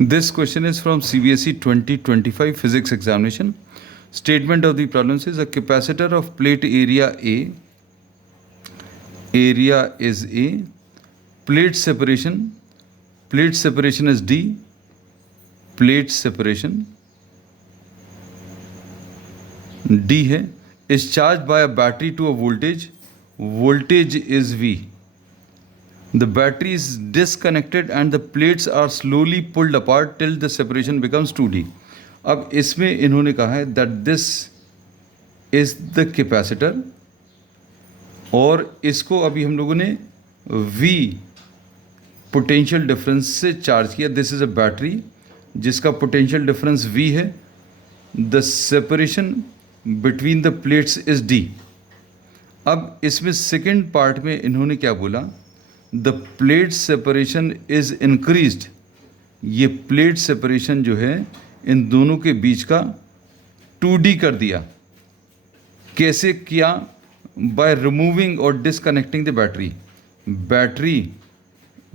This question is from CBSE 2025 physics examination. Statement of the problem says a capacitor of plate area A, area is A, plate separation is D, plate separation D है, is charged by a battery to a voltage is V. The battery is disconnected and the plates are slowly pulled apart till the separation becomes 2D. अब इसमें इन्होंने कहा है that this is the capacitor और इसको अभी हम लोगों ने V पोटेंशियल डिफरेंस से चार्ज किया. दिस इज़ अ बैटरी जिसका पोटेंशियल डिफरेंस V है. The separation between the plates is D. अब इसमें सेकेंड पार्ट में इन्होंने क्या बोला, the plate separation is increased. ये प्लेट सेपरेशन जो है इन दोनों के बीच का 2D कर दिया. कैसे किया? बाय रिमूविंग और disconnecting the battery.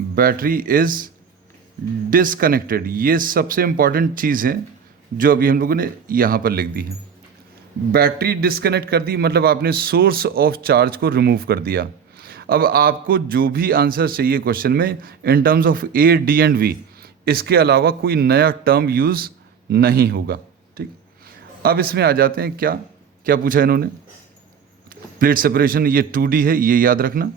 Battery is disconnected. ये सबसे इंपॉर्टेंट चीज़ है जो अभी हम लोगों ने यहाँ पर लिख दी है. बैटरी डिसकनेक्ट कर दी मतलब आपने सोर्स ऑफ चार्ज को रिमूव कर दिया. अब आपको जो भी आंसर चाहिए क्वेश्चन में in terms of A, D and V, इसके अलावा कोई नया टर्म यूज़ नहीं होगा. ठीक. अब इसमें आ जाते हैं. क्या क्या पूछा इन्होंने? प्लेट सेपरेशन ये 2D है, ये याद रखना.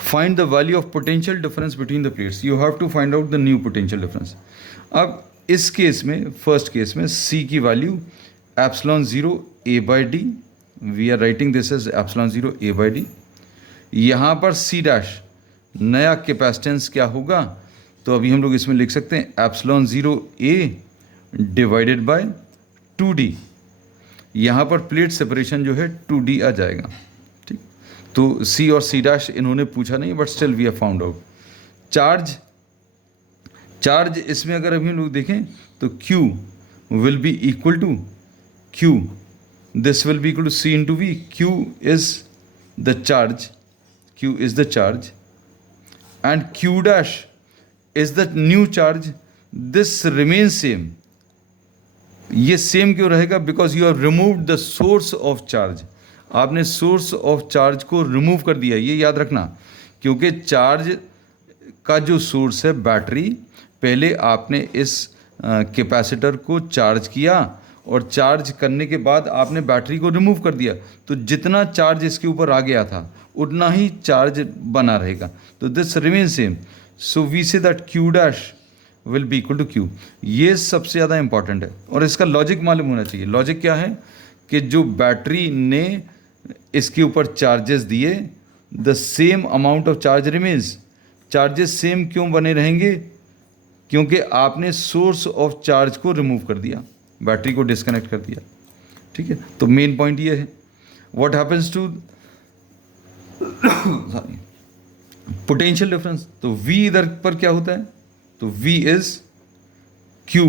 Find the value of potential difference between the plates. You have to find out the new potential difference. अब इस केस में, फर्स्ट केस में, C की value epsilon 0 A by D. We are writing this as epsilon 0 A by D. यहाँ पर C dash नया capacitance क्या होगा, तो अभी हम लोग इसमें लिख सकते हैं epsilon 0 A divided by 2D. यहाँ पर प्लेट सेपरेशन जो है 2D आ जाएगा. ठीक. तो C और C डैश इन्होंने पूछा नहीं, but still we have found out. Charge इसमें अगर अभी हम लोग देखें तो Q will be equal to Q. This will be equal to C into V. Q is the charge. Q is the charge. And Q dash is the new charge. This remains same. ये same क्यों रहेगा? Because you have removed the source of charge. आपने source of charge को remove कर दिया. ये याद रखना, क्योंकि चार्ज का जो सोर्स है बैटरी, पहले आपने इस कैपेसिटर को चार्ज किया और चार्ज करने के बाद आपने बैटरी को रिमूव कर दिया. तो जितना चार्ज इसके ऊपर आ गया था उतना ही चार्ज बना रहेगा. तो this remain same. So we say that Q dash will be equal to Q. ये सबसे ज़्यादा इंपॉर्टेंट है और इसका लॉजिक मालूम होना चाहिए. लॉजिक क्या है कि जो बैटरी ने इसके ऊपर चार्जेस दिए, the same amount of charge remains. Charges same क्यों बने रहेंगे? क्योंकि आपने सोर्स ऑफ चार्ज को रिमूव कर दिया, बैटरी को डिस्कनेक्ट कर दिया. ठीक है. तो मेन पॉइंट ये है. What happens to potential difference? तो V इधर पर क्या होता है? तो V is Q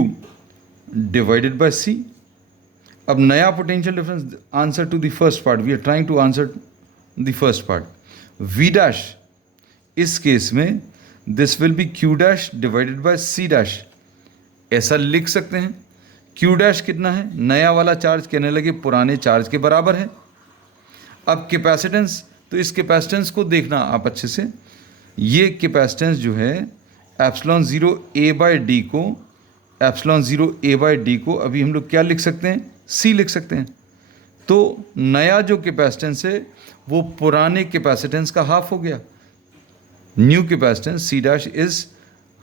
divided by C. अब नया potential difference, answer to the first part, we are trying to answer the first part. V dash इस केस में this will be Q dash divided by C dash. ऐसा लिख सकते हैं. Q dash कितना है? नया वाला चार्ज कहने लगे पुराने चार्ज के बराबर है. अब कैपेसिटेंस, तो इस कैपेसिटेंस को देखना आप अच्छे से. ये कैपेसिटेंस जो है एप्सिलॉन 0 A बाई डी को, एप्सिलॉन 0 A बाई डी को अभी हम लोग क्या लिख सकते हैं? C लिख सकते हैं. तो नया जो कैपेसिटेंस है वो पुराने कैपेसिटेंस का हाफ हो गया. New capacitance C dash is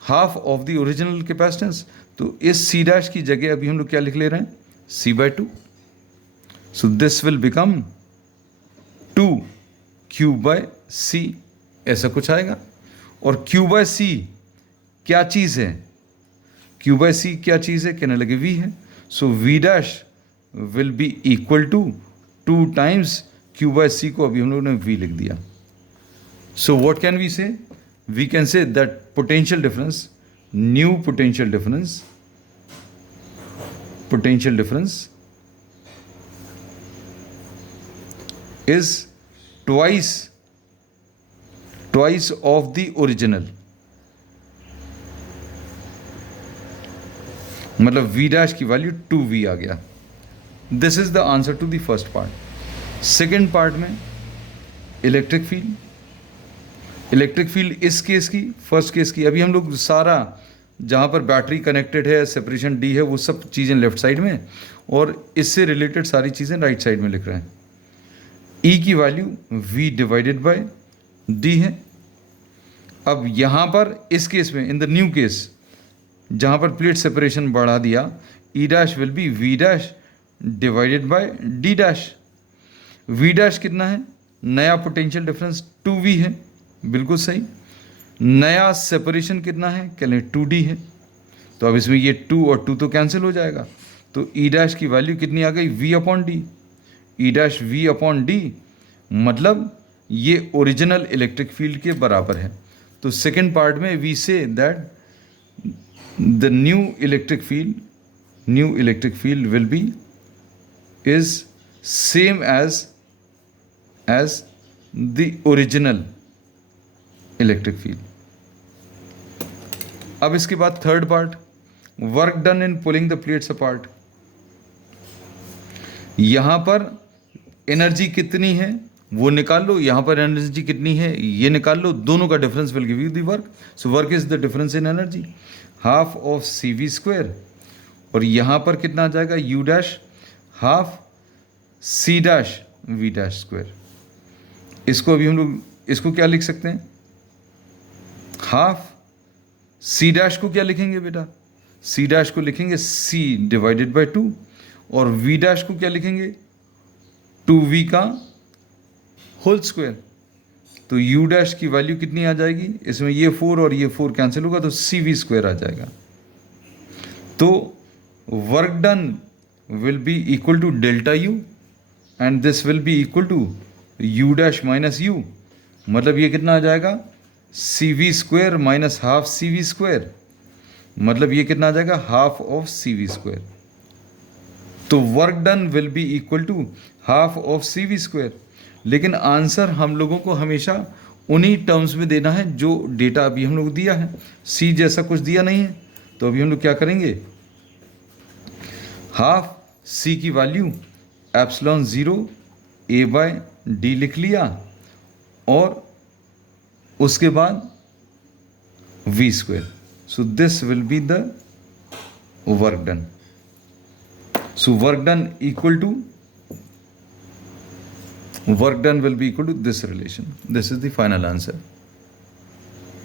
half of the original capacitance. तो इस C डैश की जगह अभी हम लोग क्या लिख ले रहे हैं? C by 2. So this will become 2Q by C. ऐसा कुछ आएगा. और Q बाय C क्या चीज़ है? Q बाय C क्या चीज़ है? कहने लगे V है. So V dash will be equal to 2 times Q by C को अभी हम लोगों ने V लिख दिया. So what can we say? We can say that potential difference, new potential difference is twice of the original. मतलब V dash की वैल्यू 2v आ गया। This is the answer to the first part. Second part में electric field, electric field इस case की, first case की, अभी हम लोग सारा जहाँ पर बैटरी कनेक्टेड है, सेपरेशन डी है, वो सब चीज़ें लेफ्ट साइड में, और इससे रिलेटेड सारी चीज़ें राइट साइड में लिख रहे हैं। ई की value v divided by D है। अब यहाँ पर इस केस में, इन द न्यू केस, जहाँ पर प्लेट सेपरेशन बढ़ा दिया, E dash will be V dash divided by D dash. V dash कितना है, नया पोटेंशियल डिफरेंस 2v है, बिल्कुल सही। नया सेपरेशन कितना है, कह लें 2d है। तो अब इसमें ये 2 और 2 तो कैंसिल हो जाएगा, तो ई डैश की वैल्यू कितनी आ गई, v upon D. E dash v upon D, मतलब ये ओरिजिनल इलेक्ट्रिक फील्ड के बराबर है। तो सेकेंड पार्ट में we say that the new electric field will be is same as the original electric field. अब इसके बाद third part, work done in pulling the plates apart. यहां पर एनर्जी कितनी है वो निकाल लो, यहां पर एनर्जी कितनी है ये निकाल लो, दोनों का difference will give you the work. So work is the difference in energy, half of C V square, और यहां पर कितना आ जाएगा, U dash half C dash V dash square. इसको अभी हम लोग इसको क्या लिख सकते हैं, हाफ सी डैश को क्या लिखेंगे बेटा, सी डैश को लिखेंगे सी डिवाइडेड बाय 2, और वी डैश को क्या लिखेंगे, 2v का होल स्क्वायर। तो यू डैश की वैल्यू कितनी आ जाएगी, इसमें ये 4 और ये 4 कैंसिल होगा, तो सी वी स्क्वायर आ जाएगा। तो work done will be equal to delta u and this will be equal to u dash minus u, मतलब ये कितना आ जाएगा, C V square minus half C V square, मतलब ये कितना आ जाएगा, half of C V square. तो work done will be equal to half of C V square. लेकिन आंसर हम लोगों को हमेशा उन्हीं टर्म्स में देना है जो डेटा अभी हम लोग दिया है, सी जैसा कुछ दिया नहीं है। तो अभी हम लोग क्या करेंगे, हाफ सी की value epsilon 0 A by D लिख लिया, और उसके बाद V square. So this will be the work done. So work done equal to, work done will be equal to this relation. This is the final answer.